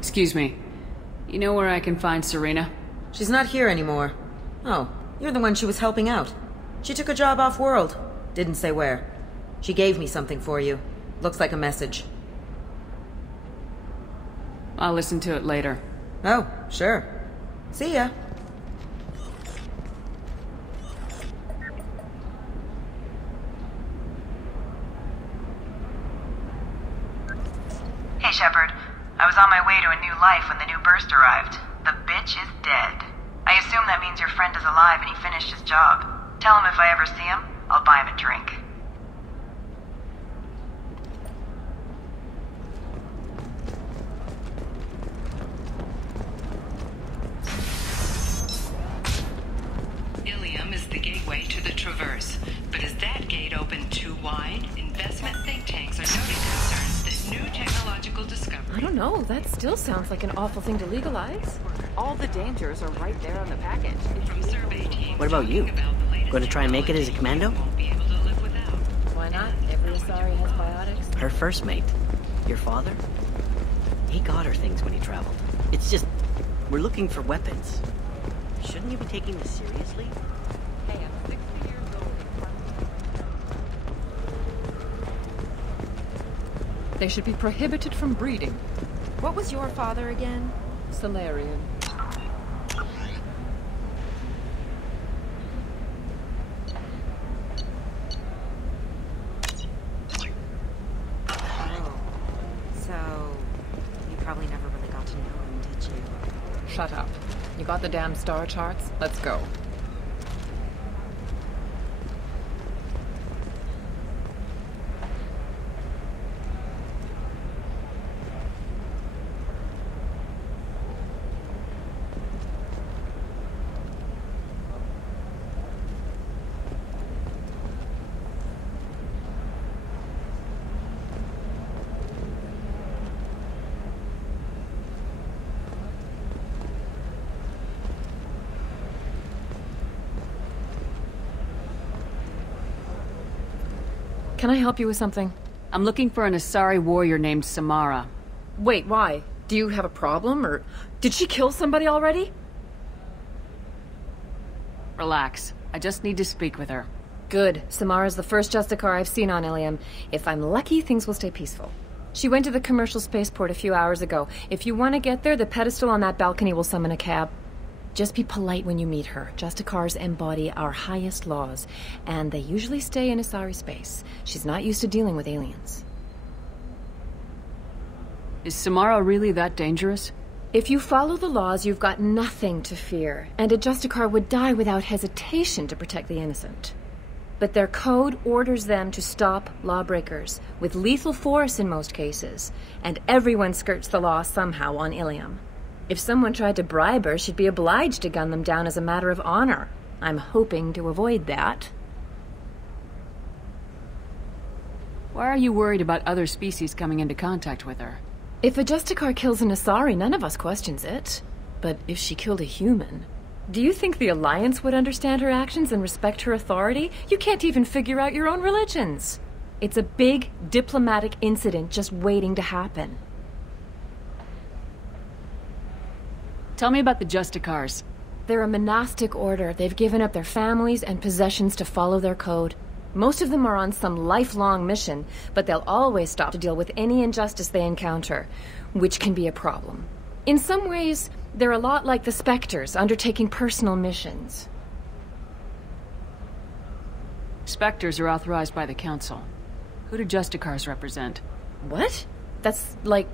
Excuse me. You know where I can find Serena? She's not here anymore. Oh, you're the one she was helping out. She took a job off-world. Didn't say where. She gave me something for you. Looks like a message. I'll listen to it later. Oh, sure. See ya. Hey, Shepard. I was on my way to a new life when the new burst arrived. The bitch is dead. I assume that means your friend is alive and he finished his job. Tell him if I ever see him, I'll buy him a drink. Ilium is the gateway to the Traverse, but is that gate open too wide? Investment think tanks are noting concerns that new technological discoveries... I don't know, that still sounds like an awful thing to legalize. All the dangers are right there on the package. From survey teams... What about you? Going to try and make it as a commando? Why not? Every Asari has biotics. Her first mate, your father, he got her things when he traveled. It's just, we're looking for weapons. Shouldn't you be taking this seriously? Hey, I'm 60 years old. They should be prohibited from breeding. What was your father again? Salarian. So, you probably never really got to know him, did you? Shut up. You got the damn star charts? Let's go. Can I help you with something? I'm looking for an Asari warrior named Samara. Wait, why? Do you have a problem, or did she kill somebody already? Relax. I just need to speak with her. Good. Samara's the first Justicar I've seen on Ilium. If I'm lucky, things will stay peaceful. She went to the commercial spaceport a few hours ago. If you want to get there, the pedestal on that balcony will summon a cab. Just be polite when you meet her. Justicars embody our highest laws, and they usually stay in Asari space. She's not used to dealing with aliens. Is Samara really that dangerous? If you follow the laws, you've got nothing to fear, and a Justicar would die without hesitation to protect the innocent. But their code orders them to stop lawbreakers, with lethal force in most cases, and everyone skirts the law somehow on Ilium. If someone tried to bribe her, she'd be obliged to gun them down as a matter of honor. I'm hoping to avoid that. Why are you worried about other species coming into contact with her? If a Justicar kills an Asari, none of us questions it. But if she killed a human... Do you think the Alliance would understand her actions and respect her authority? You can't even figure out your own religions. It's a big diplomatic incident just waiting to happen. Tell me about the Justicars. They're a monastic order. They've given up their families and possessions to follow their code. Most of them are on some lifelong mission, but they'll always stop to deal with any injustice they encounter, which can be a problem. In some ways, they're a lot like the Spectres, undertaking personal missions. Spectres are authorized by the Council. Who do Justicars represent? What? That's like,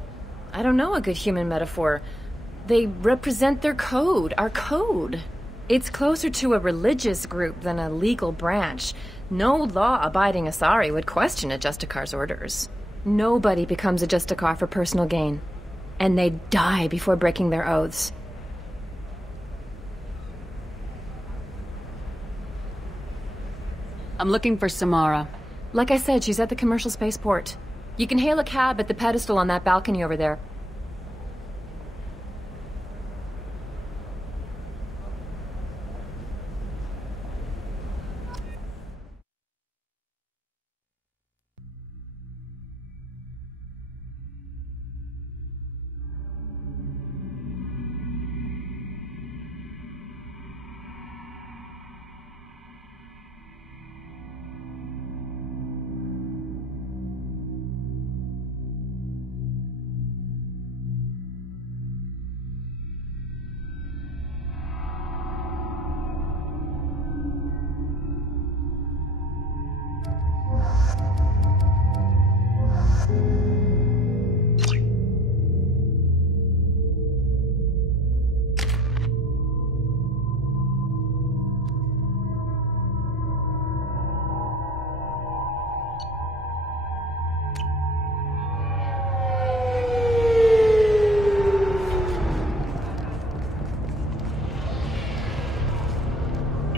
I don't know, a good human metaphor. They represent their code, our code. It's closer to a religious group than a legal branch. No law-abiding Asari would question a Justicar's orders. Nobody becomes a Justicar for personal gain. And they die before breaking their oaths. I'm looking for Samara. Like I said, she's at the commercial spaceport. You can hail a cab at the pedestal on that balcony over there.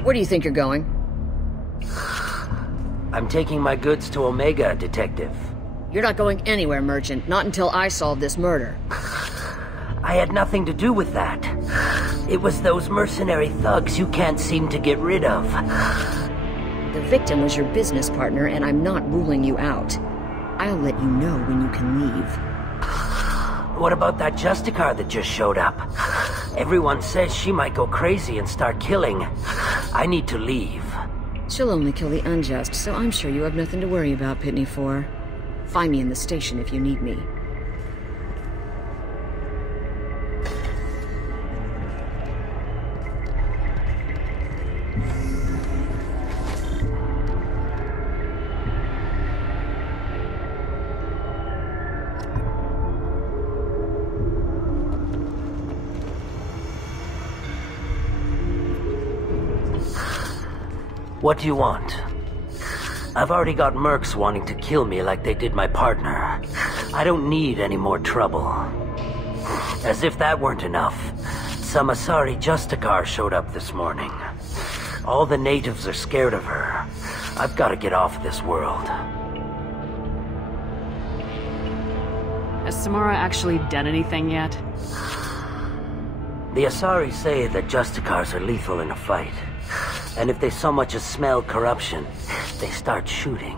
Where do you think you're going? I'm taking my goods to Omega, Detective. You're not going anywhere, Merchant. Not until I solve this murder. I had nothing to do with that. It was those mercenary thugs you can't seem to get rid of. The victim was your business partner, and I'm not ruling you out. I'll let you know when you can leave. What about that Justicar that just showed up? Everyone says she might go crazy and start killing. I need to leave. She'll only kill the unjust, so I'm sure you have nothing to worry about, Pitney 4. Find me in the station if you need me. What do you want? I've already got mercs wanting to kill me like they did my partner. I don't need any more trouble. As if that weren't enough, some Asari Justicar showed up this morning. All the natives are scared of her. I've got to get off this world. Has Samara actually done anything yet? The Asari say that Justicars are lethal in a fight. And if they so much as smell corruption, they start shooting.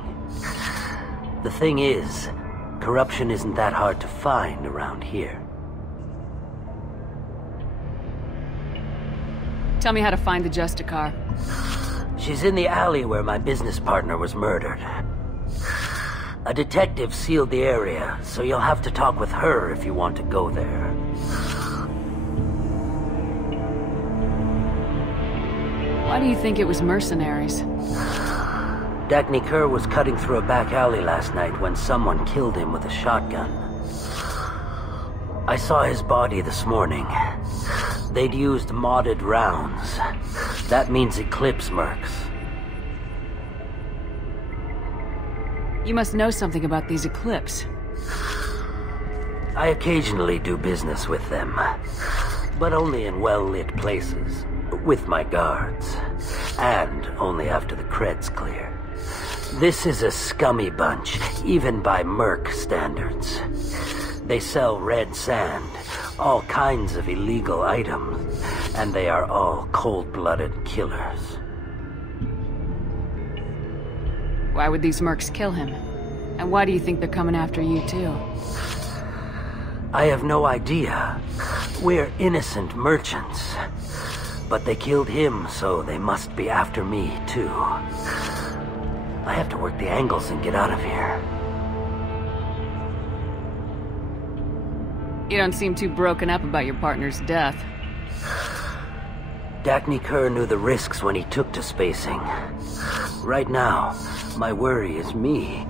The thing is, corruption isn't that hard to find around here. Tell me how to find the Justicar. She's in the alley where my business partner was murdered. A detective sealed the area, so you'll have to talk with her if you want to go there. Why do you think it was mercenaries? Dagny Kerr was cutting through a back alley last night when someone killed him with a shotgun. I saw his body this morning. They'd used modded rounds. That means Eclipse mercs. You must know something about these Eclipse. I occasionally do business with them, but only in well-lit places. With my guards, and only after the cred's clear. This is a scummy bunch, even by merc standards. They sell red sand, all kinds of illegal items, and they are all cold-blooded killers. Why would these mercs kill him? And why do you think they're coming after you too? I have no idea. We're innocent merchants. But they killed him, so they must be after me, too. I have to work the angles and get out of here. You don't seem too broken up about your partner's death. Dagny Kerr knew the risks when he took to spacing. Right now, my worry is me.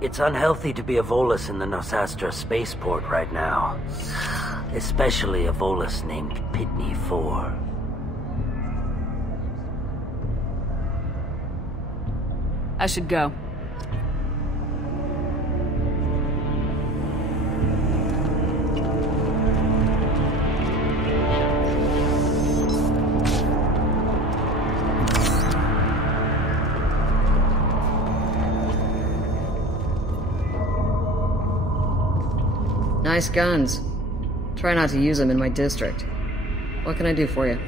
It's unhealthy to be a Volus in the Nosastra spaceport right now. Especially a Volus named Pitney 4. I should go. Nice guns. Try not to use them in my district. What can I do for you?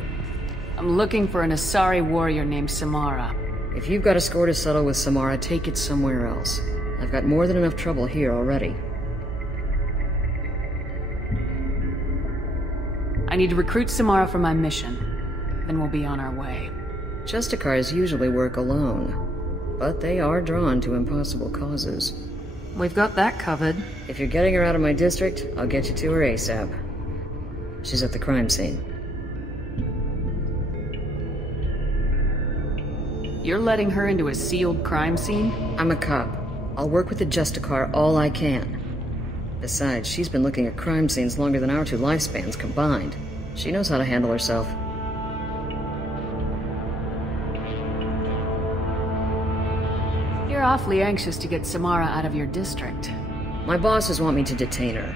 I'm looking for an Asari warrior named Samara. If you've got a score to settle with Samara, take it somewhere else. I've got more than enough trouble here already. I need to recruit Samara for my mission. Then we'll be on our way. Justicars usually work alone, but they are drawn to impossible causes. We've got that covered. If you're getting her out of my district, I'll get you to her ASAP. She's at the crime scene. You're letting her into a sealed crime scene? I'm a cop. I'll work with the Justicar all I can. Besides, she's been looking at crime scenes longer than our two lifespans combined. She knows how to handle herself. You're awfully anxious to get Samara out of your district. My bosses want me to detain her.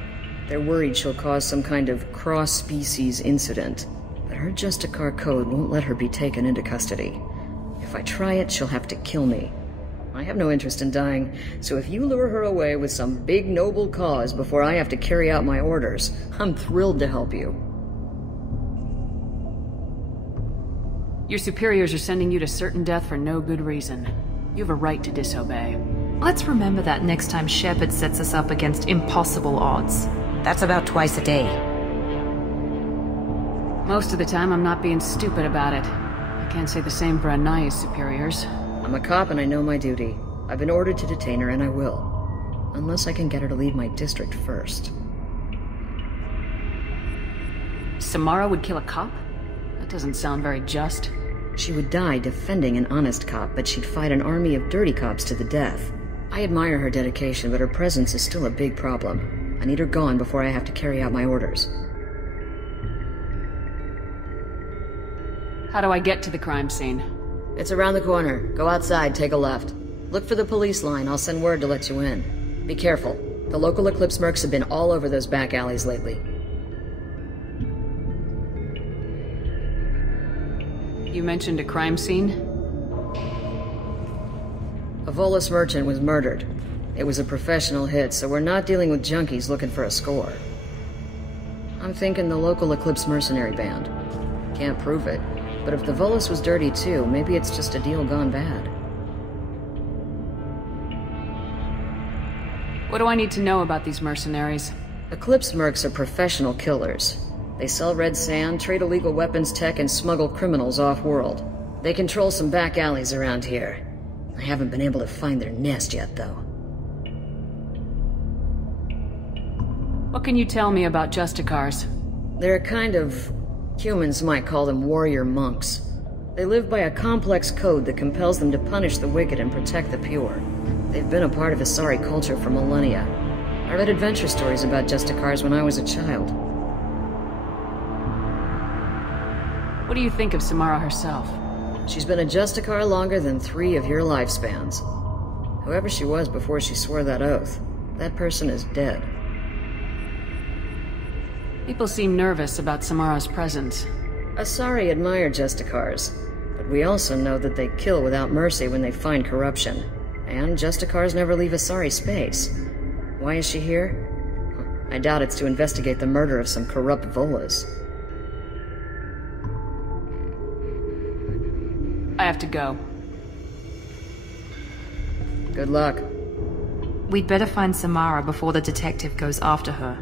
They're worried she'll cause some kind of cross-species incident. but her Justicar code won't let her be taken into custody. If I try it, she'll have to kill me. I have no interest in dying, so if you lure her away with some big noble cause before I have to carry out my orders, I'm thrilled to help you. Your superiors are sending you to certain death for no good reason. You have a right to disobey. Let's remember that next time Shepard sets us up against impossible odds. That's about twice a day. Most of the time, I'm not being stupid about it. I can't say the same for Anaya's superiors. I'm a cop and I know my duty. I've been ordered to detain her and I will. Unless I can get her to leave my district first. Samara would kill a cop? That doesn't sound very just. She would die defending an honest cop, but she'd fight an army of dirty cops to the death. I admire her dedication, but her presence is still a big problem. I need her gone before I have to carry out my orders. How do I get to the crime scene? It's around the corner. Go outside, take a left. Look for the police line. I'll send word to let you in. Be careful. The local Eclipse mercs have been all over those back alleys lately. You mentioned a crime scene? A Volus merchant was murdered. It was a professional hit, so we're not dealing with junkies looking for a score. I'm thinking the local Eclipse mercenary band. Can't prove it. But if the Volus was dirty too, maybe it's just a deal gone bad. What do I need to know about these mercenaries? Eclipse mercs are professional killers. They sell red sand, trade illegal weapons tech, and smuggle criminals off-world. They control some back alleys around here. I haven't been able to find their nest yet, though. What can you tell me about Justicars? They're a kind of... humans might call them warrior monks. They live by a complex code that compels them to punish the wicked and protect the pure. They've been a part of Asari culture for millennia. I read adventure stories about Justicars when I was a child. What do you think of Samara herself? She's been a Justicar longer than 3 of your lifespans. Whoever she was before she swore that oath, that person is dead. People seem nervous about Samara's presence. Asari admire Justicars, but we also know that they kill without mercy when they find corruption. And Justicars never leave Asari space. Why is she here? I doubt it's to investigate the murder of some corrupt Volas. I have to go. Good luck. We'd better find Samara before the detective goes after her.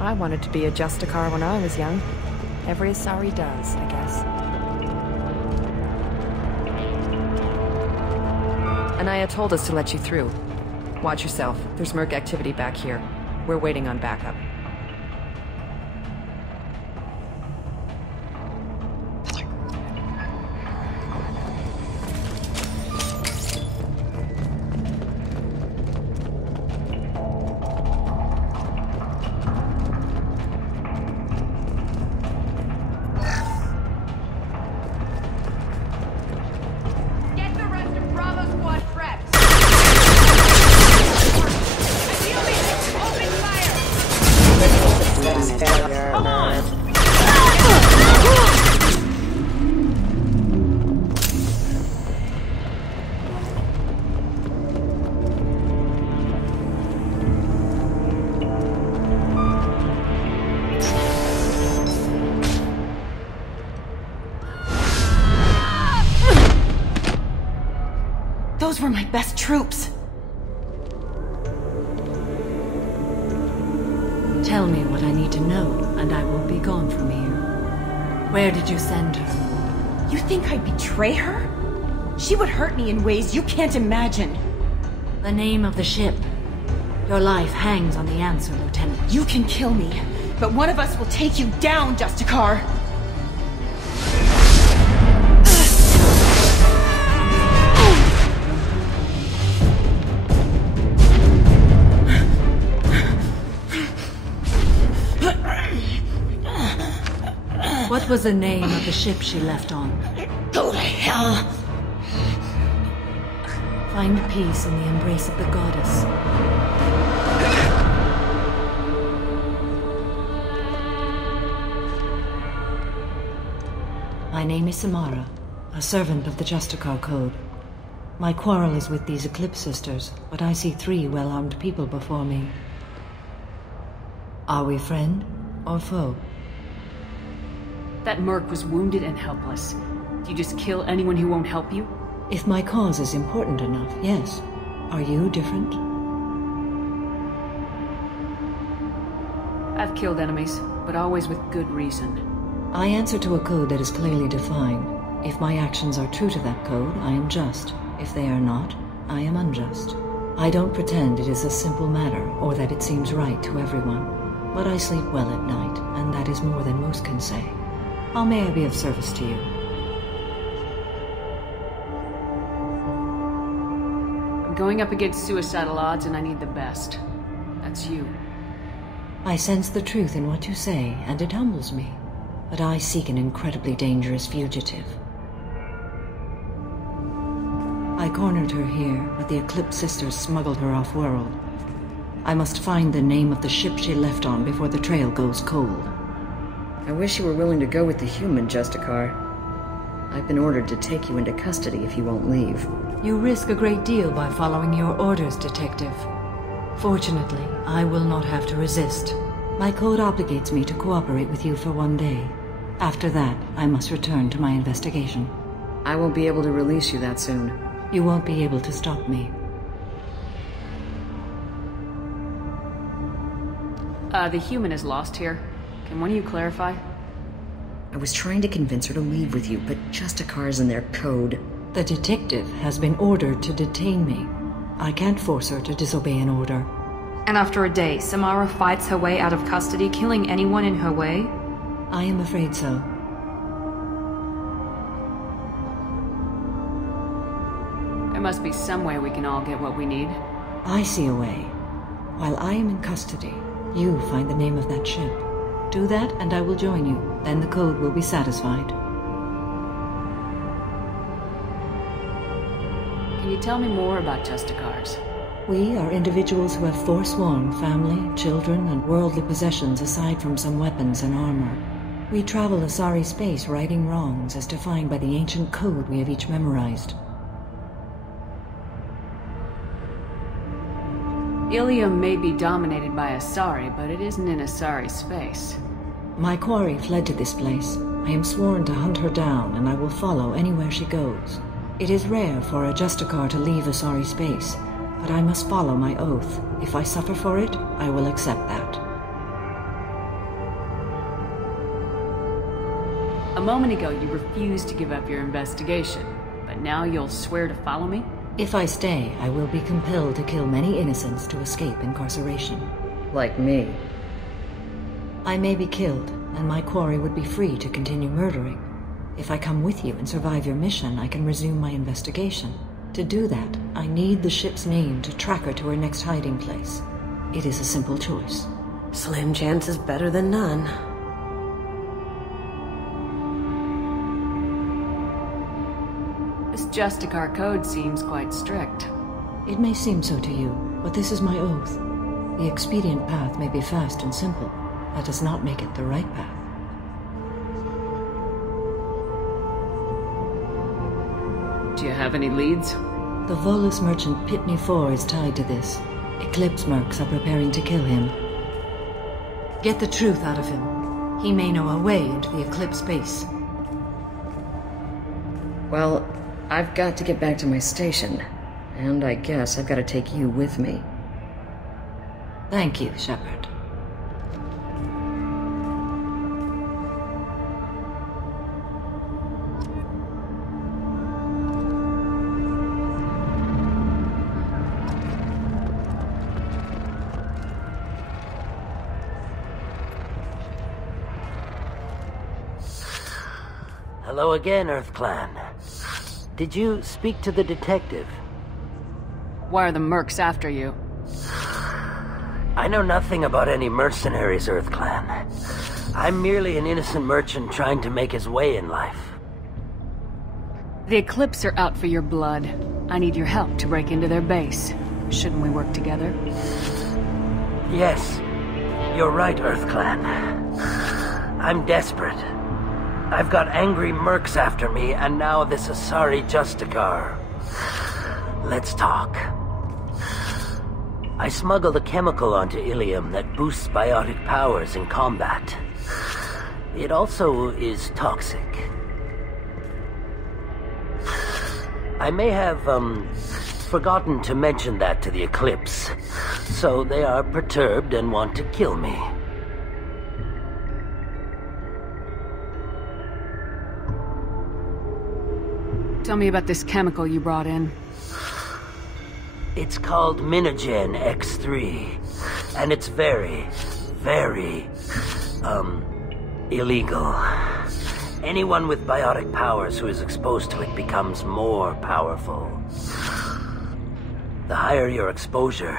I wanted to be a Justicar when I was young. Every Asari does, I guess. Anaya told us to let you through. Watch yourself. There's merc activity back here. We're waiting on backup. Those were my best troops. Tell me what I need to know, and I will be gone from here. Where did you send her? You think I'd betray her? She would hurt me in ways you can't imagine. The name of the ship. Your life hangs on the answer, Lieutenant. You can kill me, but one of us will take you down, Justicar! What was the name of the ship she left on? Go to hell! Find peace in the embrace of the goddess. My name is Samara, a servant of the Justicar Code. My quarrel is with these Eclipse Sisters, but I see 3 well-armed people before me. Are we friend or foe? That merc was wounded and helpless. Do you just kill anyone who won't help you? If my cause is important enough, yes. Are you different? I've killed enemies, but always with good reason. I answer to a code that is clearly defined. If my actions are true to that code, I am just. If they are not, I am unjust. I don't pretend it is a simple matter, or that it seems right to everyone. But I sleep well at night, and that is more than most can say. How may I be of service to you? I'm going up against suicidal odds, and I need the best. That's you. I sense the truth in what you say, and it humbles me. But I seek an incredibly dangerous fugitive. I cornered her here, but the Eclipse Sisters smuggled her off-world. I must find the name of the ship she left on before the trail goes cold. I wish you were willing to go with the human, Justicar. I've been ordered to take you into custody if you won't leave. You risk a great deal by following your orders, Detective. Fortunately, I will not have to resist. My code obligates me to cooperate with you for 1 day. After that, I must return to my investigation. I won't be able to release you that soon. You won't be able to stop me. The human is lost here. Can one of you clarify? I was trying to convince her to leave with you, but Justicar's in their code. The detective has been ordered to detain me. I can't force her to disobey an order. And after a day, Samara fights her way out of custody, killing anyone in her way? I am afraid so. There must be some way we can all get what we need. I see a way. While I am in custody, you find the name of that ship. Do that and I will join you. Then the code will be satisfied. Can you tell me more about Justicars? We are individuals who have forsworn family, children, and worldly possessions aside from some weapons and armor. We travel Asari space righting wrongs as defined by the ancient code we have each memorized. Ilium may be dominated by Asari, but it isn't in Asari space. My quarry fled to this place. I am sworn to hunt her down, and I will follow anywhere she goes. It is rare for a Justicar to leave Asari space, but I must follow my oath. If I suffer for it, I will accept that. A moment ago, you refused to give up your investigation, but now you'll swear to follow me? If I stay, I will be compelled to kill many innocents to escape incarceration. Like me. I may be killed, and my quarry would be free to continue murdering. If I come with you and survive your mission, I can resume my investigation. To do that, I need the ship's name to track her to her next hiding place. It is a simple choice. Slim chance is better than none. This Justicar code seems quite strict. It may seem so to you, but this is my oath. The expedient path may be fast and simple. That does not make it the right path. Do you have any leads? The Volus merchant Pitney 4 is tied to this. Eclipse mercs are preparing to kill him. Get the truth out of him. He may know a way into the Eclipse base. Well, I've got to get back to my station. And I guess I've got to take you with me. Thank you, Shepard. Hello again, Earth Clan. Did you speak to the detective? Why are the mercs after you? I know nothing about any mercenaries, Earth Clan. I'm merely an innocent merchant trying to make his way in life. The Eclipse are out for your blood. I need your help to break into their base. Shouldn't we work together? Yes. You're right, EarthClan. I'm desperate. I've got angry mercs after me, and now this Asari Justicar. Let's talk. I smuggled a chemical onto Ilium that boosts biotic powers in combat. It also is toxic. I may have, forgotten to mention that to the Eclipse, so they are perturbed and want to kill me. Tell me about this chemical you brought in. It's called Minogen X3, and it's very, very, illegal. Anyone with biotic powers who is exposed to it becomes more powerful. The higher your exposure,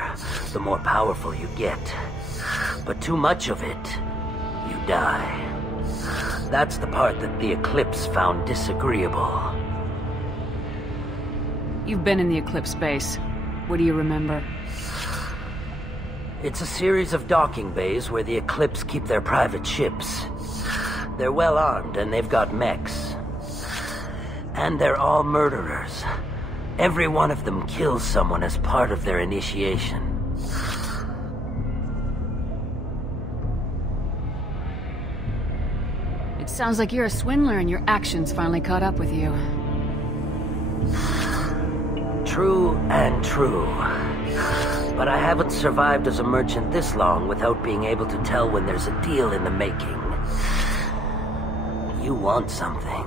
the more powerful you get. But too much of it, you die. That's the part that the Eclipse found disagreeable. You've been in the Eclipse base. What do you remember? It's a series of docking bays where the Eclipse keep their private ships. They're well armed and they've got mechs. And they're all murderers. Every one of them kills someone as part of their initiation. It sounds like you're a swindler and your actions finally caught up with you. True and true. But I haven't survived as a merchant this long without being able to tell when there's a deal in the making. You want something.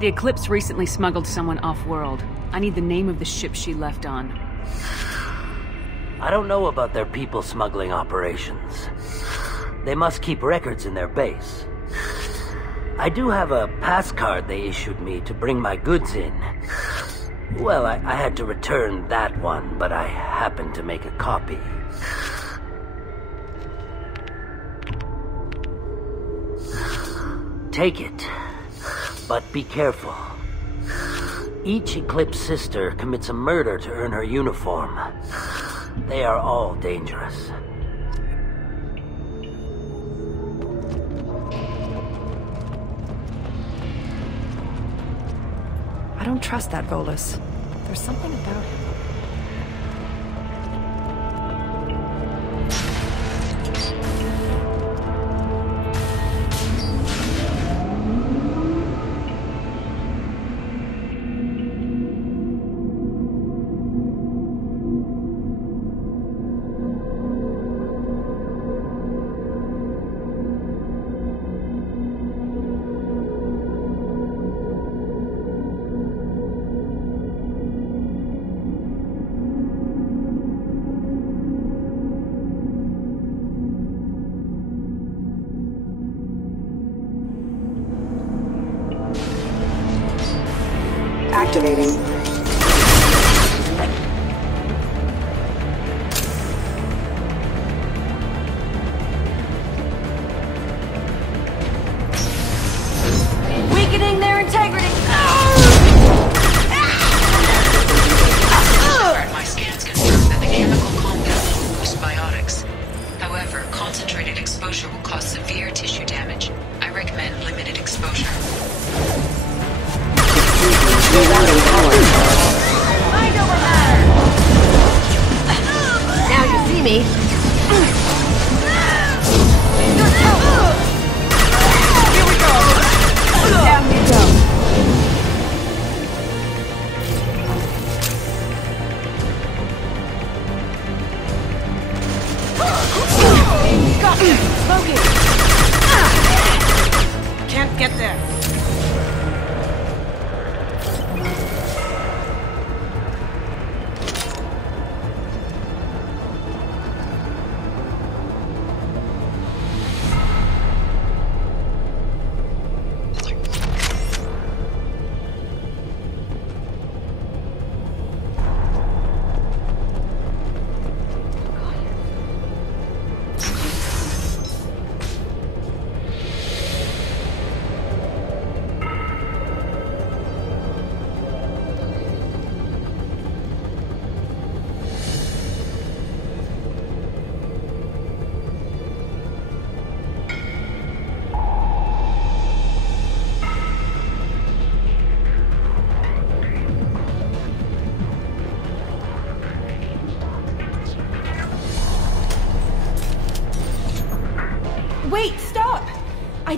The Eclipse recently smuggled someone off-world. I need the name of the ship she left on. I don't know about their people smuggling operations. They must keep records in their base. I do have a pass card they issued me to bring my goods in. Well, I had to return that one, but I happened to make a copy. Take it, but be careful. Each Eclipse sister commits a murder to earn her uniform. They are all dangerous. I don't trust that Volus. There's something about him. Activating. Weakening their integrity. My scans confirm that the chemical compound will boost biotics. However, concentrated exposure will cause severe tissue damage. I recommend limited exposure. Mind over matter. Now you see me. Here we go. Down you go. Got you. Smoking. Can't get there.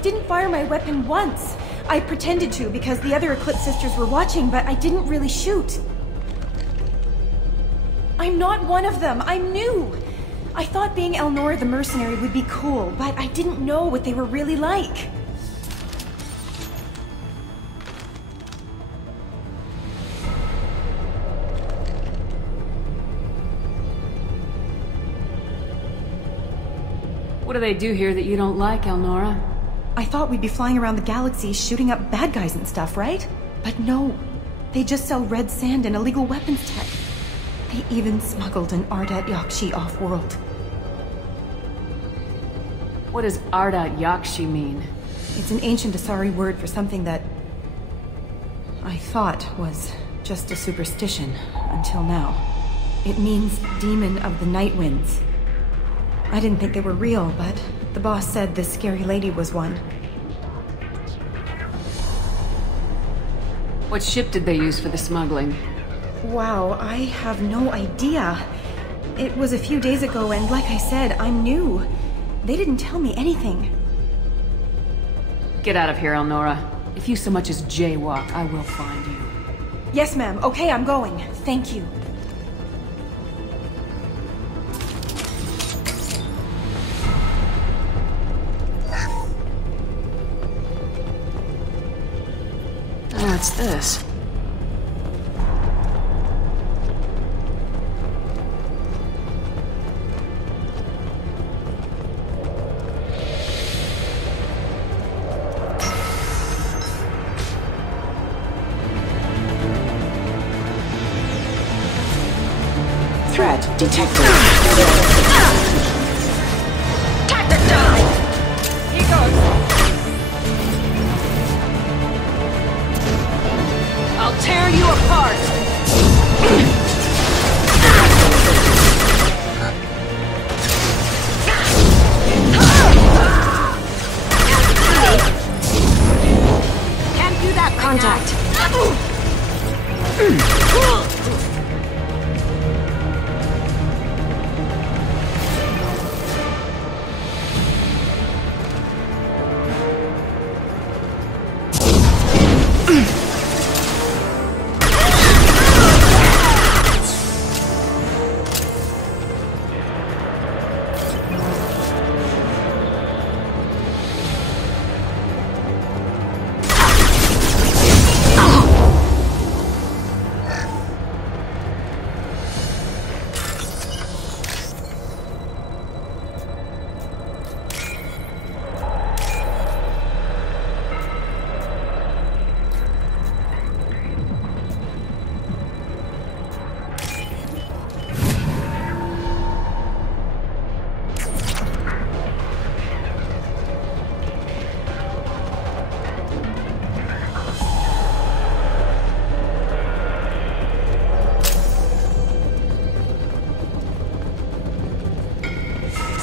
didn't fire my weapon once. I pretended to because the other Eclipse sisters were watching, but I didn't really shoot. I'm not one of them. I'm new. I thought being Elnora the mercenary would be cool, but I didn't know what they were really like. What do they do here that you don't like, Elnora? I thought we'd be flying around the galaxy shooting up bad guys and stuff, right? But no. They just sell red sand and illegal weapons tech. They even smuggled an Ardat Yakshi off-world. What does Ardat Yakshi mean? It's an ancient Asari word for something that I thought was just a superstition until now. It means demon of the night winds. I didn't think they were real, but the boss said this scary lady was one. What ship did they use for the smuggling? Wow, I have no idea. It was a few days ago, and like I said, I'm new. They didn't tell me anything. Get out of here, Elnora. If you so much as jaywalk, I will find you. Yes, ma'am. Okay, I'm going. Thank you. What's this? Threat detected. Tactic down! Here goes. I'll tear you apart! Can't do that. Contact.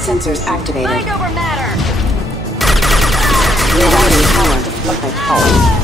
Sensors activated. Mind over matter! Rerouting power to flip power.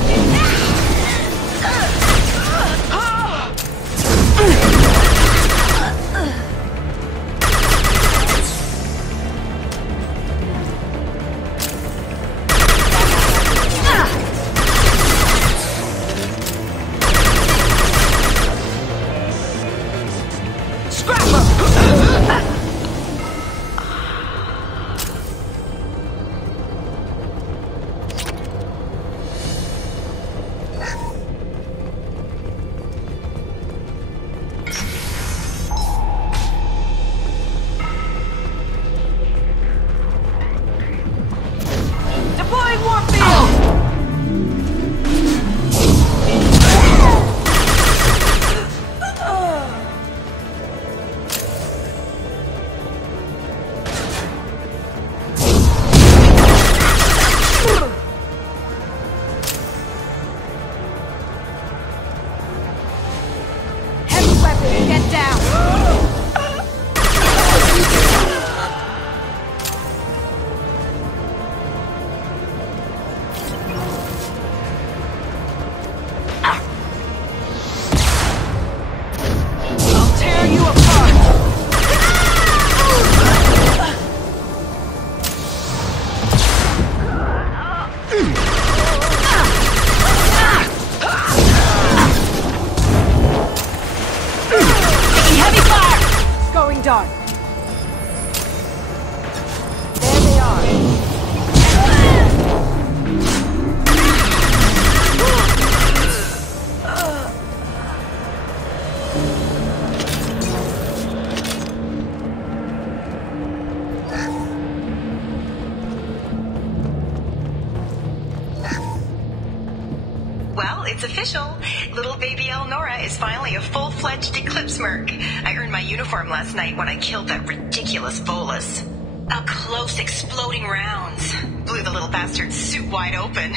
Well, it's official. Little baby Elnora is finally a full-fledged Eclipse merc. I earned my uniform last night when I killed that ridiculous Volus. Up close, exploding rounds. Blew the little bastard's suit wide open.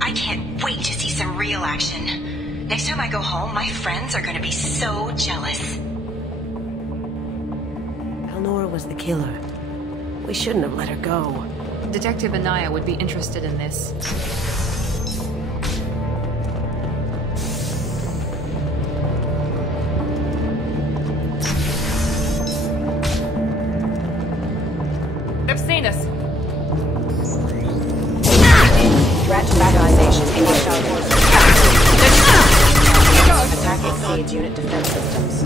I can't wait to see some real action. Next time I go home, my friends are gonna be so jealous. Elnora was the killer. We shouldn't have let her go. Detective Anaya would be interested in this. They've seen us. Threat visualization initial. Attack exceeds unit defense systems.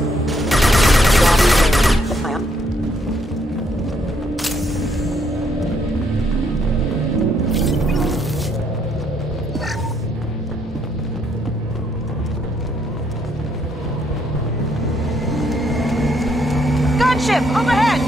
Gunship overhead!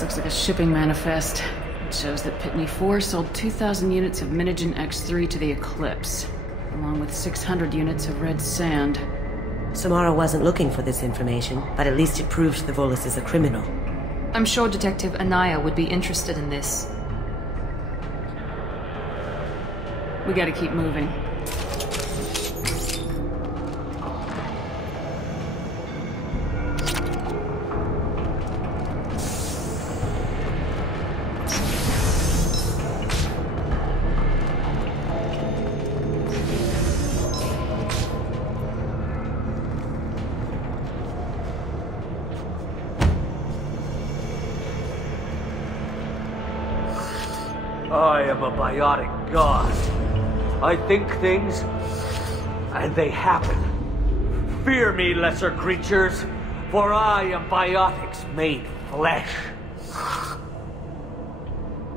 Looks like a shipping manifest. It shows that Pitney 4 sold 2,000 units of Minigen X3 to the Eclipse, along with 600 units of red sand. Samara wasn't looking for this information, but at least it proves the Volus is a criminal. I'm sure Detective Anaya would be interested in this. We gotta keep moving. I am a biotic god. I think things, and they happen. Fear me, lesser creatures, for I am biotics made flesh.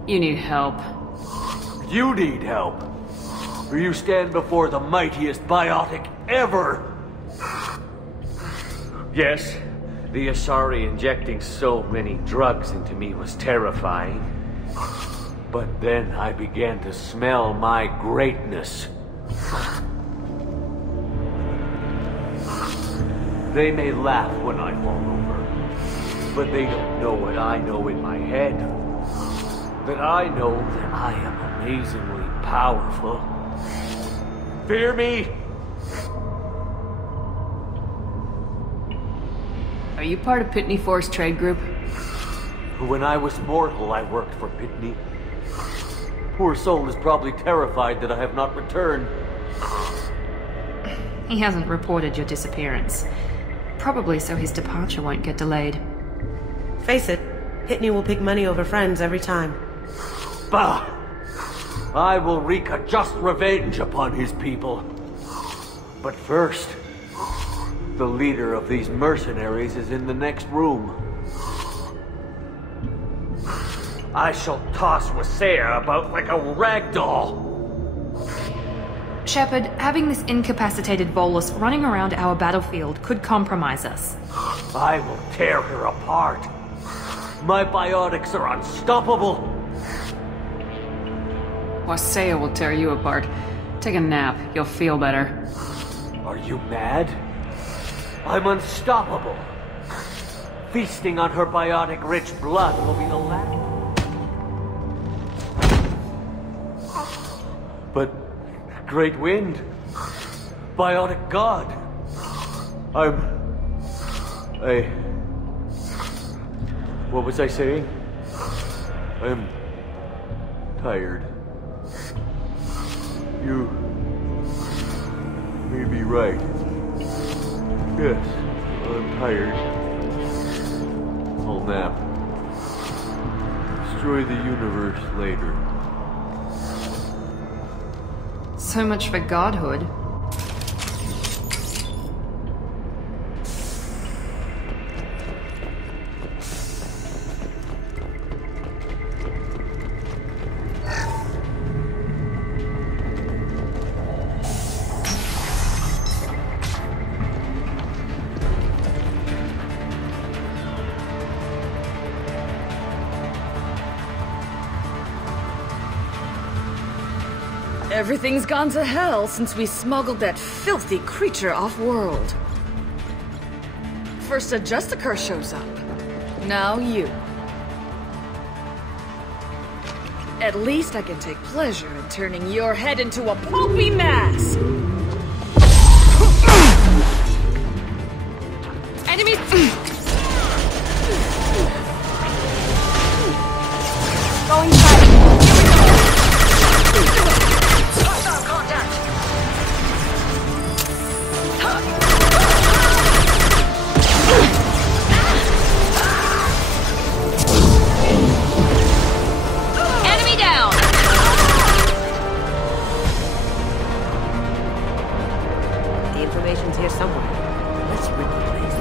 You need help. You need help. For you stand before the mightiest biotic ever. Yes, the Asari injecting so many drugs into me was terrifying. But then I began to smell my greatness. They may laugh when I fall over, but they don't know what I know in my head. That I know that I am amazingly powerful. Fear me? Are you part of Pitney 4's trade group? When I was mortal, I worked for Pitney. Poor soul is probably terrified that I have not returned. He hasn't reported your disappearance. Probably so his departure won't get delayed. Face it, Pitney will pick money over friends every time. Bah! I will wreak a just revenge upon his people. But first, the leader of these mercenaries is in the next room. I shall toss Wasea about like a rag doll. Shepard, having this incapacitated Volus running around our battlefield could compromise us. I will tear her apart. My biotics are unstoppable. Wasea will tear you apart. Take a nap. You'll feel better. Are you mad? I'm unstoppable. Feasting on her biotic-rich blood will be the last. But Great Wind, biotic god. What was I saying? I'm tired. You may be right. Yes, I'm tired. I'll nap. Destroy the universe later. So much for godhood. Everything's gone to hell since we smuggled that filthy creature off-world. First a Justicar shows up. Now you. At least I can take pleasure in turning your head into a pulpy mass! Enemies! Going tight. Enemy down! The information's here somewhere. Let's rip the place.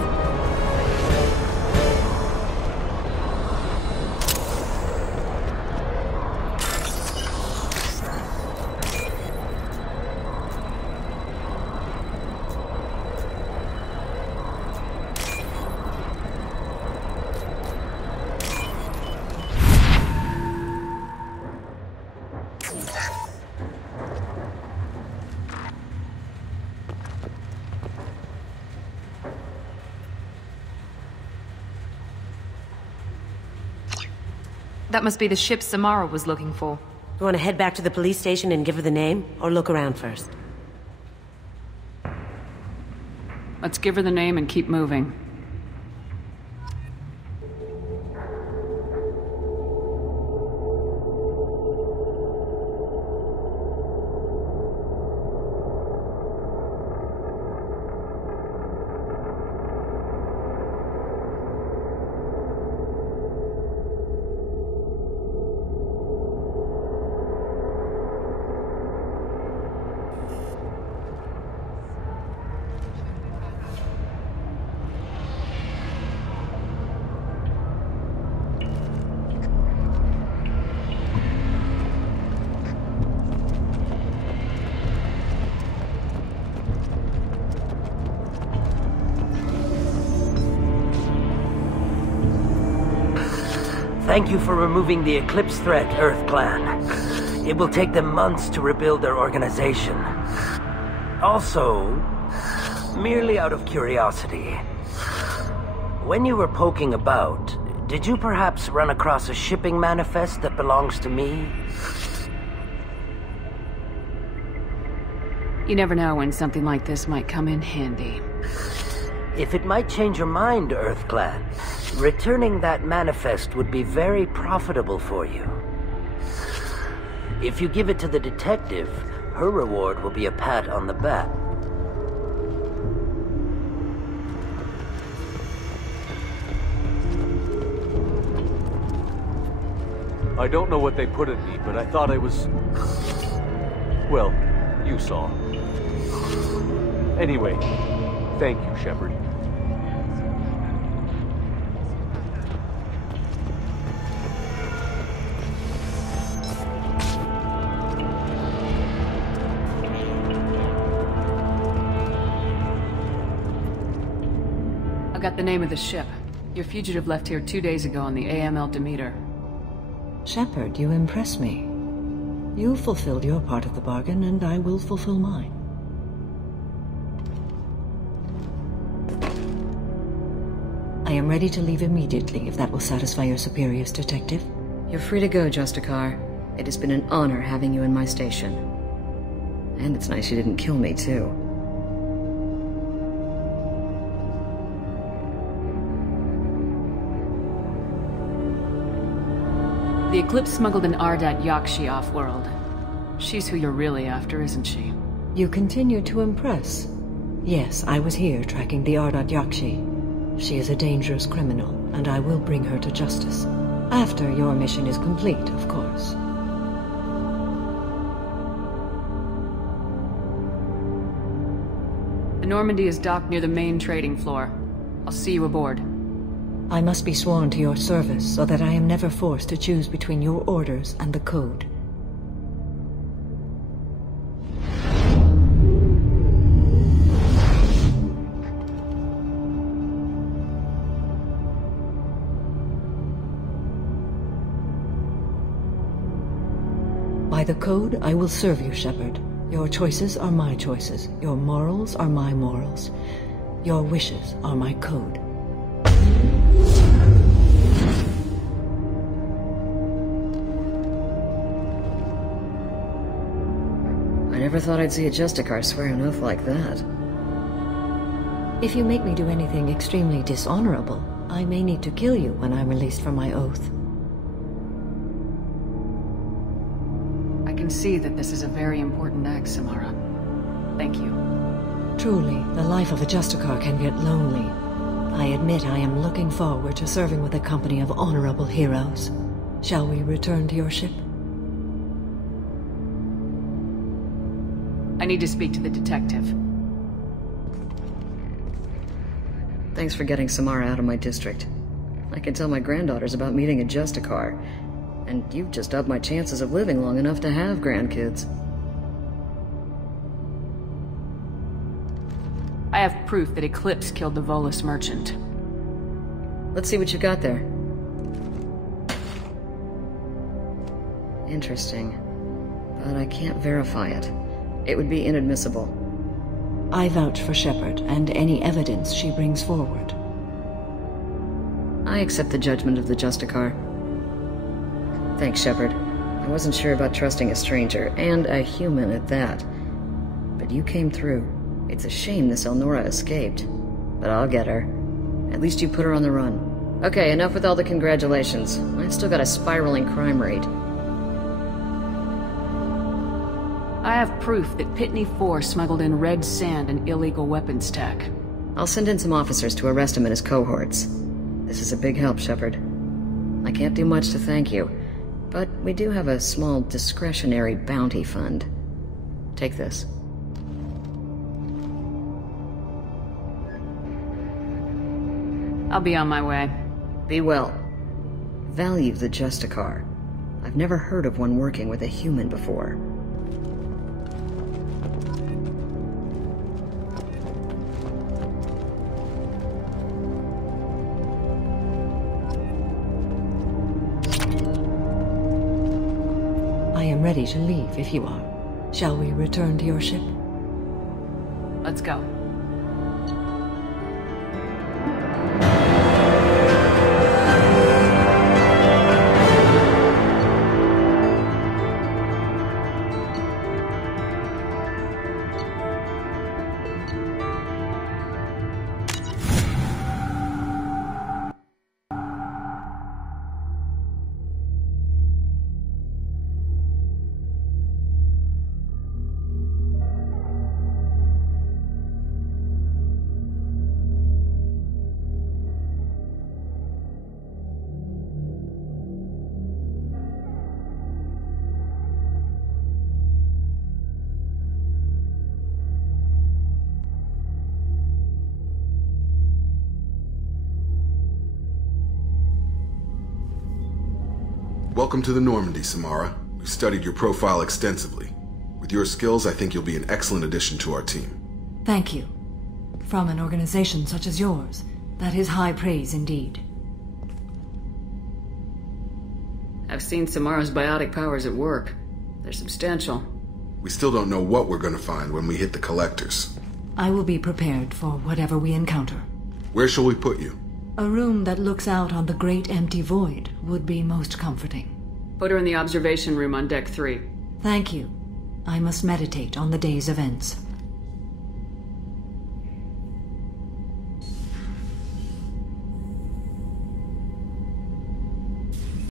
That must be the ship Samara was looking for. You want to head back to the police station and give her the name, or look around first? Let's give her the name and keep moving. Thank you for removing the Eclipse threat, Earth Clan. It will take them months to rebuild their organization. Also, merely out of curiosity, when you were poking about, did you perhaps run across a shipping manifest that belongs to me? You never know when something like this might come in handy. If it might change your mind, Earth Clan, returning that manifest would be very profitable for you. If you give it to the detective, her reward will be a pat on the back. I don't know what they put in me, but I thought I was... Well, you saw. Anyway, Thank you, Shepard. I got the name of the ship. Your fugitive left here 2 days ago on the AML Demeter. Shepard, you impress me. You fulfilled your part of the bargain, and I will fulfill mine. I am ready to leave immediately, if that will satisfy your superiors, Detective. You're free to go, Justicar. It has been an honor having you in my station. And it's nice you didn't kill me, too. The Eclipse smuggled an Ardat Yakshi off-world. She's who you're really after, isn't she? You continue to impress. Yes, I was here tracking the Ardat Yakshi. She is a dangerous criminal, and I will bring her to justice. After your mission is complete, of course. The Normandy is docked near the main trading floor. I'll see you aboard. I must be sworn to your service so that I am never forced to choose between your orders and the Code. By the Code, I will serve you, Shepard. Your choices are my choices. Your morals are my morals. Your wishes are my code. I never thought I'd see a Justicar swear an oath like that. If you make me do anything extremely dishonorable, I may need to kill you when I'm released from my oath. I can see that this is a very important act, Samara. Thank you. Truly, the life of a Justicar can get lonely. I admit I am looking forward to serving with a company of honorable heroes. Shall we return to your ship? I need to speak to the detective. Thanks for getting Samara out of my district. I can tell my granddaughters about meeting a Justicar, and you've just upped my chances of living long enough to have grandkids. I have proof that Eclipse killed the Volus merchant. Let's see what you got there. Interesting. But I can't verify it. It would be inadmissible. I vouch for Shepard and any evidence she brings forward. I accept the judgment of the Justicar. Thanks, Shepard. I wasn't sure about trusting a stranger, and a human at that. But you came through. It's a shame this Elnora escaped. But I'll get her. At least you put her on the run. Okay, enough with all the congratulations. I've still got a spiraling crime rate. I have proof that Pitney 4 smuggled in red sand and illegal weapons tech. I'll send in some officers to arrest him and his cohorts. This is a big help, Shepard. I can't do much to thank you, but we do have a small discretionary bounty fund. Take this. I'll be on my way. Be well. Value the Justicar. I've never heard of one working with a human before. I am ready to leave if you are. Shall we return to your ship? Let's go. Welcome to the Normandy, Samara. We've studied your profile extensively. With your skills, I think you'll be an excellent addition to our team. Thank you. From an organization such as yours, that is high praise indeed. I've seen Samara's biotic powers at work. They're substantial. We still don't know what we're going to find when we hit the collectors. I will be prepared for whatever we encounter. Where shall we put you? A room that looks out on the great empty void would be most comforting. Put her in the observation room on Deck 3. Thank you. I must meditate on the day's events.